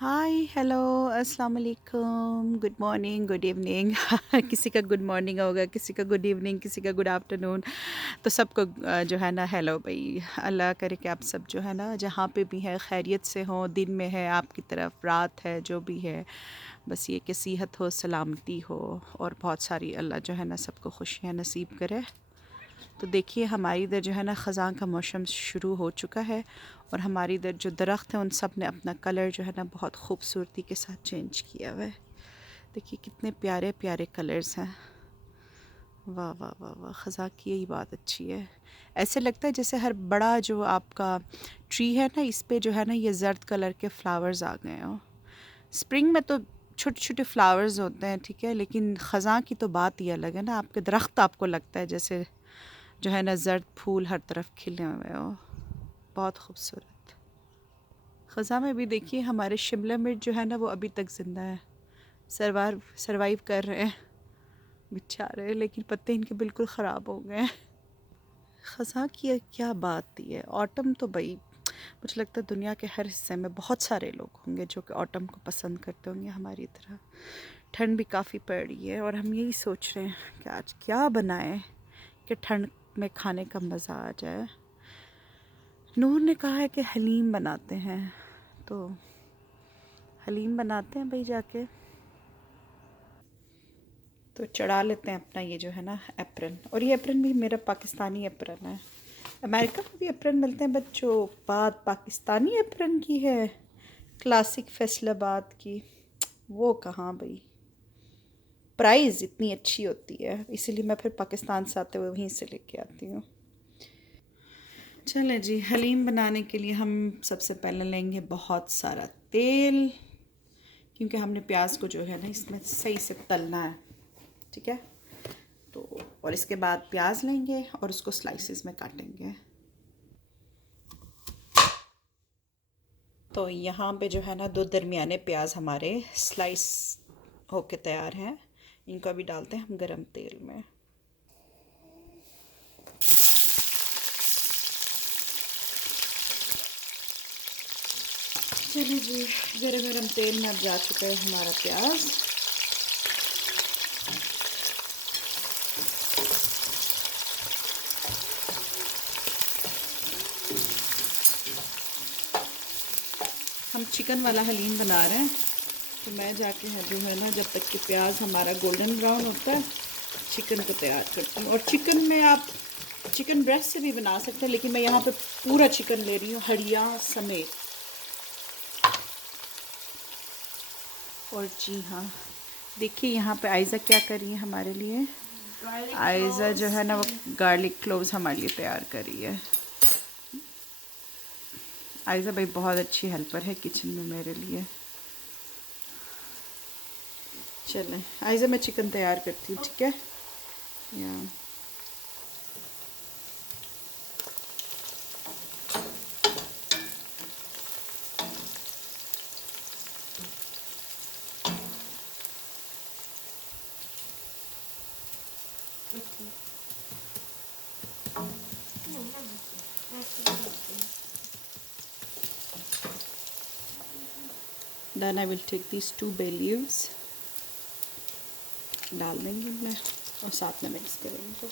Hi hello अस्सलाम वालेकुम good morning good evening किसी का गुड मॉर्निंग होगा, किसी का गुड इवनिंग, किसी का गुड आफ्टरनून। तो सबको जो है ना हेलो भाई। अल्लाह करे कि आप सब जो है ना जहाँ पे भी है खैरियत से हो। दिन में है आपकी तरफ, रात है, जो भी है, बस ये कि सेहत हो, सलामती हो और बहुत सारी अल्लाह जो है ना सबको खुशियाँ नसीब करे। तो देखिए हमारी इधर जो है ना ख़ज़ां का मौसम शुरू हो चुका है और हमारी इधर जो दरख्त हैं उन सब ने अपना कलर जो है ना बहुत खूबसूरती के साथ चेंज किया हुआ है। देखिए कितने प्यारे प्यारे कलर्स हैं। वाह वाह वाह वाह, ख़ज़ां की यही बात अच्छी है। ऐसे लगता है जैसे हर बड़ा जो आपका ट्री है ना, इस पे जो है ना ये जर्द कलर के फ्लावर्स आ गए हों। स्प्रिंग में तो छोटे छोटे फ्लावर्स होते हैं, ठीक है, लेकिन ख़ज़ां की तो बात ही अलग है ना। आपके दरख्त आपको लगता है जैसे जो है ना जर्द फूल हर तरफ खिले हुए हो। बहुत खूबसूरत। ख़ज़ां में भी देखिए हमारे शिमला मिर्च जो है ना वो अभी तक ज़िंदा है, सरवाइव कर रहे हैं बेचारे, लेकिन पत्ते इनके बिल्कुल ख़राब हो गए हैं। ख़ज़ां की क्या बात थी है। ऑटम तो भाई मुझे लगता है दुनिया के हर हिस्से में बहुत सारे लोग होंगे जो कि ऑटम को पसंद करते होंगे हमारी तरह। ठंड भी काफ़ी पड़ रही है और हम यही सोच रहे हैं कि आज क्या बनाएं कि ठंड में खाने का मज़ा आ जाए। नूर ने कहा है कि हलीम बनाते हैं, तो हलीम बनाते हैं भाई जाके। तो चढ़ा लेते हैं अपना ये जो है ना एप्रन। और ये एप्रन भी मेरा पाकिस्तानी एप्रन है। अमेरिका में भी एप्रन मिलते हैं बट जो बात पाकिस्तानी एप्रन की है, क्लासिक फैसलाबाद की, वो कहाँ भाई। प्राइस इतनी अच्छी होती है इसीलिए मैं फिर पाकिस्तान से आते हुए वहीं से लेके आती हूँ। चलें जी, हलीम बनाने के लिए हम सबसे पहले लेंगे बहुत सारा तेल, क्योंकि हमने प्याज को जो है ना इसमें सही से तलना है, ठीक है। तो और इसके बाद प्याज लेंगे और उसको स्लाइसेस में काटेंगे। तो यहाँ पे जो है ना दो दरमियाने प्याज हमारे स्लाइस होके तैयार हैं। इनको अभी डालते हैं हम गरम तेल में। चलिए जी, गरम गरम तेल में अब जा चुका है हमारा प्याज। हम चिकन वाला हलीम बना रहे हैं, तो मैं जाके है जो है ना जब तक कि प्याज हमारा गोल्डन ब्राउन होता है चिकन को तैयार करती हूँ। और चिकन में आप चिकन ब्रेस्ट से भी बना सकते हैं, लेकिन मैं यहाँ पे पूरा चिकन ले रही हूँ हड्डियाँ समेत। और जी हाँ, देखिए यहाँ पे आयज़ा क्या कर रही है हमारे लिए। आयज़ा जो है ना वो गार्लिक क्लोव्स हमारे लिए तैयार कर रही है। आयज़ा भाई बहुत अच्छी हेल्पर है किचन में मेरे लिए। चलें आयज़ा, मैं चिकन तैयार करती हूँ, ठीक है। या then I will take this 2 bay leaves, डाल देंगे इनमें और साथ में मिक्स करेंगे।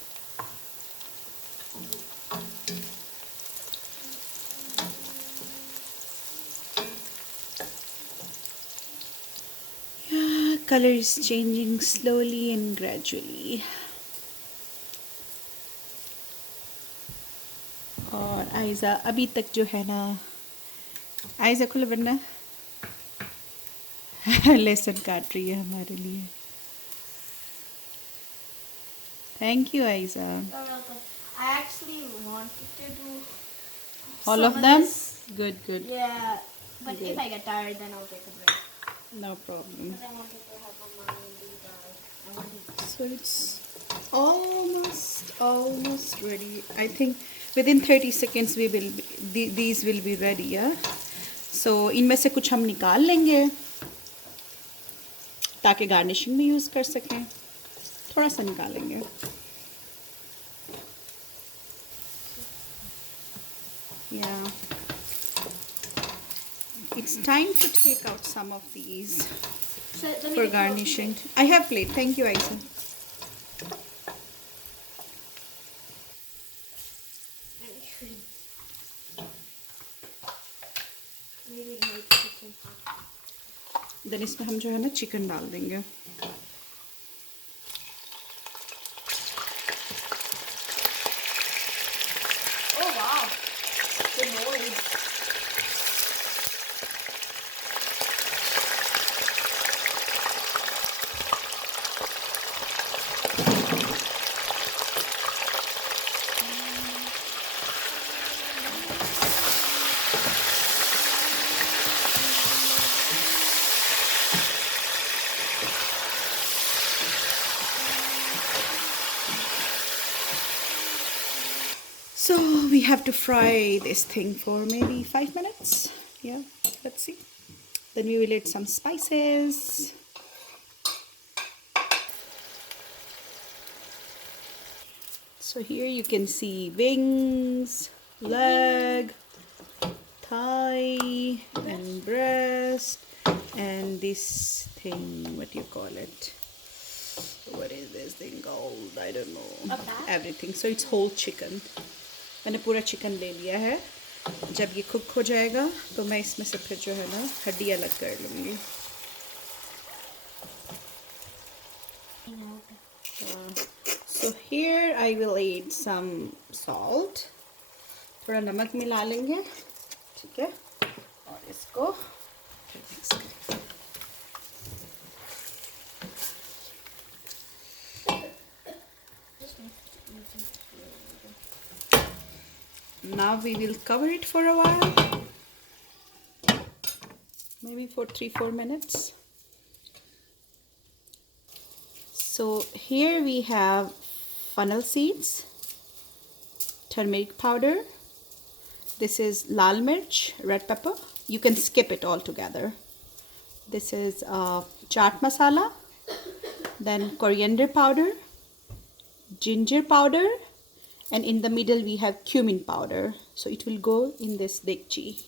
Colour is changing slowly and gradually. और आयज़ा अभी तक जो है ना, आयज़ा खुला बनना लहसुन काट रही है हमारे लिए। Thank you Aiza. You're welcome. I actually wanted to do all some of of them this. Good good Yeah, but if good, I get tired, then I'll take a break. No problem. Because I wanted to have my mind be done. I wanted So it's almost ready. I think within 30 seconds we will be, these will be ready, yeah. So इनमें से कुछ हम निकाल लेंगे ताकि गार्निशिंग में यूज़ कर सकें। थोड़ा सा निकालेंगे। या It's time to take out some of these So let me for get you a garnishing. plate. I have plate. Thank you, Aisa. Maybe make chicken hot. Then इसमें हम जो है ना चिकन डाल देंगे. Oh wow, the noise. So we have to fry this thing for maybe 5 minutes. Yeah, let's see. Then we will add some spices. So here you can see wings, leg, thigh, and breast, and this thing, what do you call it? What is this thing called? I don't know. A back? Everything. So it's whole chicken. मैंने पूरा चिकन ले लिया है. जब ये कुक हो जाएगा तो मैं इसमें से फिर जो है ना हड्डी अलग कर लूँगी. So here I will add some salt. थोड़ा नमक मिला लेंगे. ठीक है. और इसको मिक्स करेंगे. Now we will cover it for a while, maybe for 3-4 minutes. So here we have fennel seeds, turmeric powder, this is lal mirch, red pepper, you can skip it altogether. This is chaat masala, then coriander powder, ginger powder, and in the middle we have cumin powder. So it will go in this dekchi.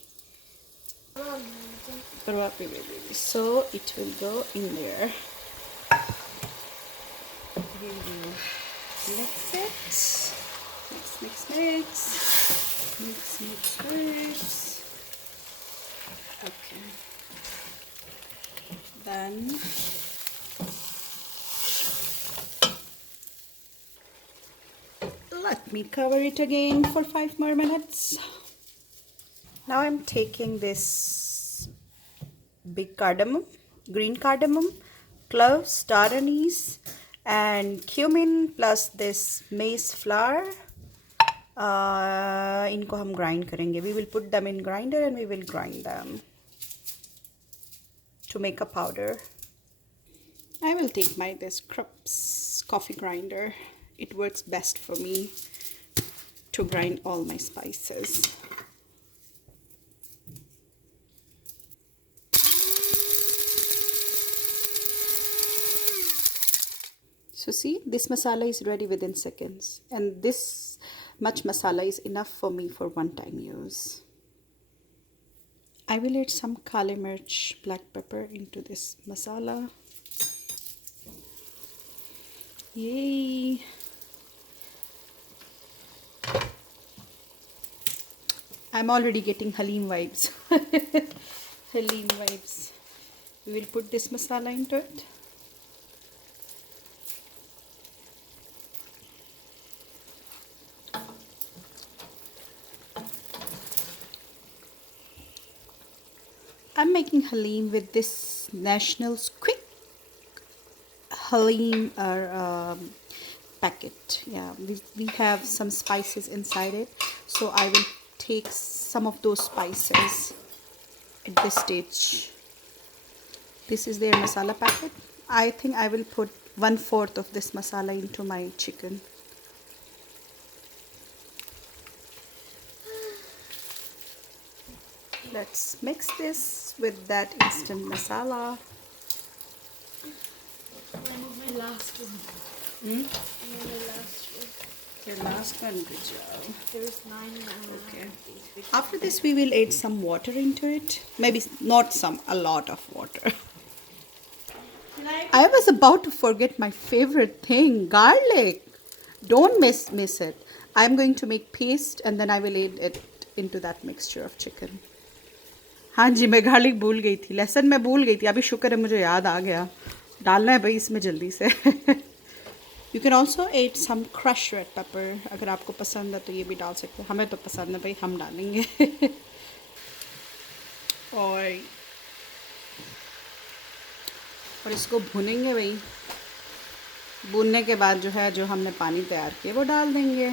So it will go in there. We will mix it. Mix, mix, mix. Mix, mix, mix. Okay. Then let me cover it again for 5 more minutes. Now I'm taking this big cardamom, green cardamom, cloves, star anise, and cumin plus this maize flour. इनको हम grind करेंगे. We will put them in grinder and we will grind them to make a powder. I will take my this Krups coffee grinder. It works best for me to grind all my spices. So see, this masala is ready within seconds, and this much masala is enough for me for one-time use. I will add some kali mirch, black pepper into this masala. Yay! I'm already getting Haleem vibes. Haleem vibes. We will put this masala into it. I'm making Haleem with this National's Quick Haleem packet. Yeah, we have some spices inside it, so I will take some of those spices at this stage. This is their masala packet. I think I will put 1/4 of this masala into my chicken. Let's mix this with that instant masala. My last one. Hmm? My last one. Your last one, good job. There's 9. Okay. After this, we will add some water into it. Maybe not some, a lot of water. I was about to forget my favorite thing, garlic. Don't miss it. I'm going to make paste and then I will add it into that mixture of chicken. हाँ जी मैं गार्लिक भूल गई थी लहसुन मैं भूल गई थी अभी शुक्र है मुझे याद आ गया डालना है भाई इसमें जल्दी से you can also add some crush red pepper अगर आपको पसंद है तो ये भी डाल सकते हैं हमें तो पसंद है भाई हम डालेंगे और इसको भुनेंगे भाई भूनने के बाद जो है जो हमने पानी तैयार किया वो डाल देंगे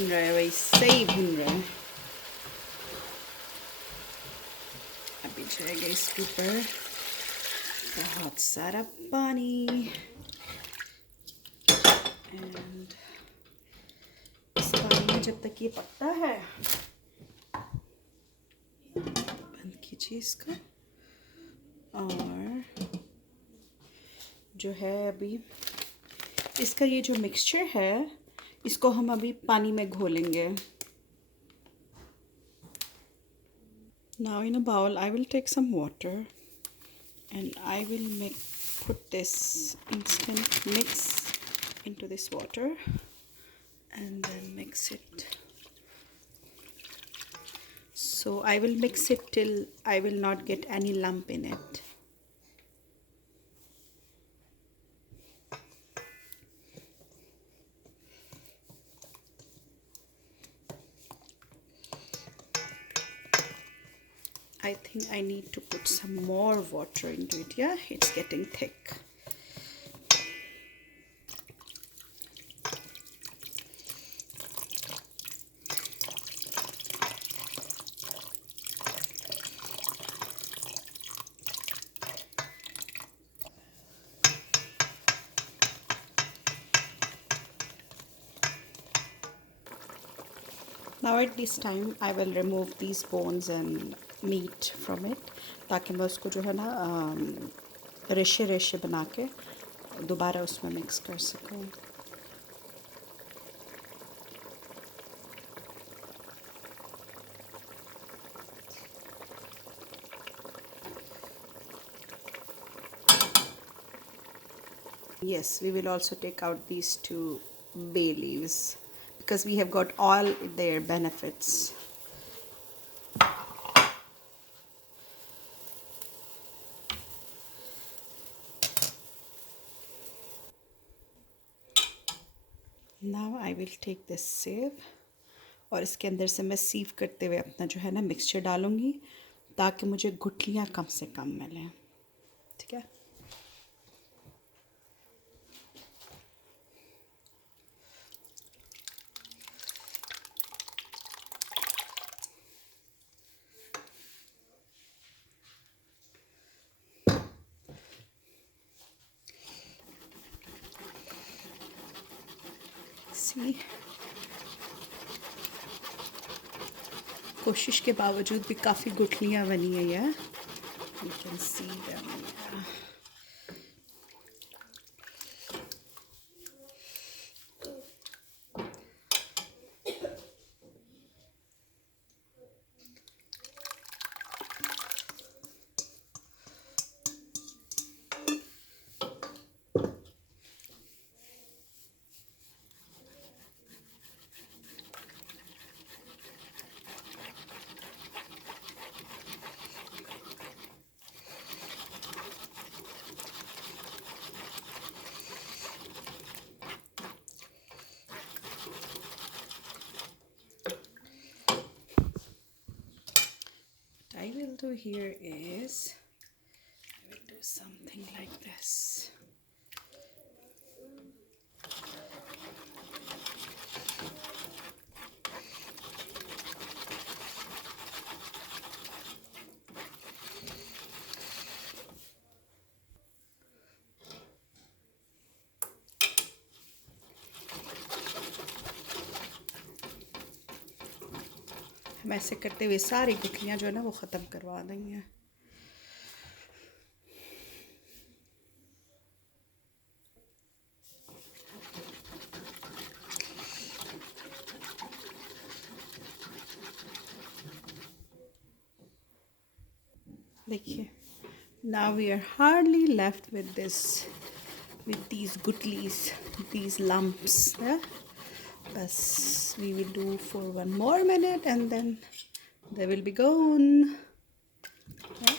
भून रहा है भाई सही भून रहा है अभी जाएगा इसके ऊपर बहुत सारा पानी एंड इस पानी में जब तक ये पकता है बंद कीजिए इसको और जो है अभी इसका ये जो मिक्सचर है इसको हम अभी पानी में घोलेंगे Now in a bowl I will take some water and I will put this instant mix into this water and then mix it. So I will mix it till I will not get any lump in it. I think I need to put some more water into it. Yeah, it's getting thick. Now at this time I will remove these bones and meat from it ताकि मैं उसको जो है ना रेशे रेशे बना के दोबारा उसमें मिक्स कर सकूँ Yes, we will also take out these two bay leaves because we have got all their benefits. Now I will take this sieve और इसके अंदर से मैं सीव करते हुए अपना जो है ना मिक्सचर डालूँगी ताकि मुझे गुठलियाँ कम से कम मिलें ठीक है सी कोशिश के बावजूद भी काफ़ी गुठलियाँ बनी है यार you can see them I will do here is I will do something like this. हम ऐसे करते हुए सारी गुठलियाँ जो है ना वो ख़त्म करवा देंगे। देखिए, now we are hardly left with this, with these gutlis, these lumps. Yeah? Bas, we will do for 1 more minute and then they will be gone. Yeah?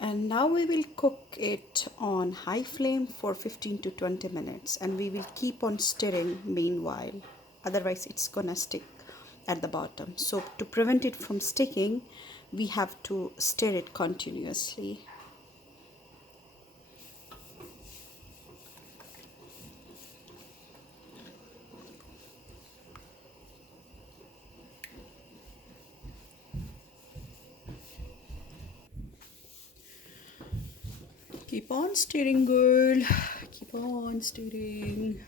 And now we will cook it on high flame for 15 to 20 minutes and we will keep on stirring meanwhile. Otherwise it's gonna stick at the bottom. So to prevent it from sticking, we have to stir it continuously. Keep on stirring, girl. Keep on stirring.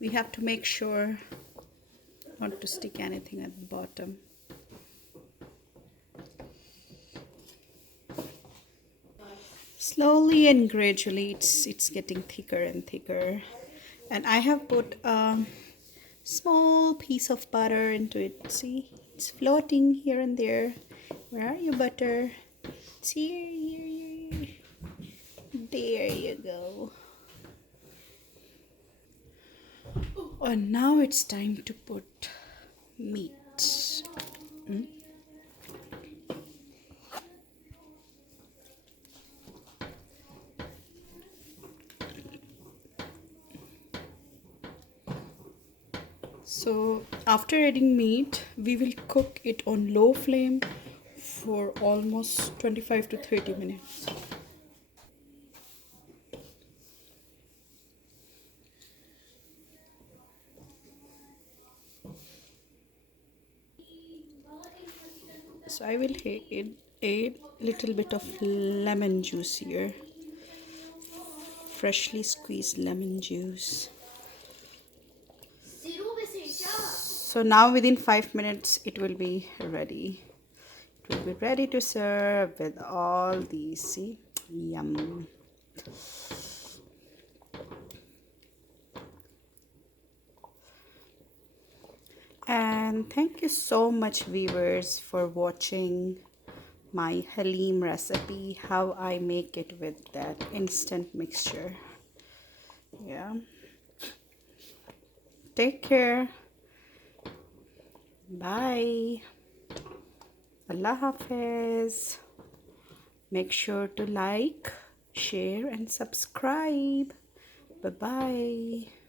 We have to make sure not to stick anything at the bottom. Slowly and gradually it's getting thicker and thicker. And I have put a small piece of butter into it. See, it's floating here and there. Where are you, butter? It's here, here, here. There you go. And now it's time to put meat. So after adding meat, we will cook it on low flame for almost 25 to 30 minutes. So I will add a little bit of lemon juice here, freshly squeezed lemon juice. So now within 5 minutes it will be ready. It will be ready to serve with all these. See, yum. And thank you so much, viewers, for watching my Haleem recipe, how I make it with that instant mixture. Yeah, take care. Bye. Allah Hafiz. Make sure to like, share and subscribe. Bye bye.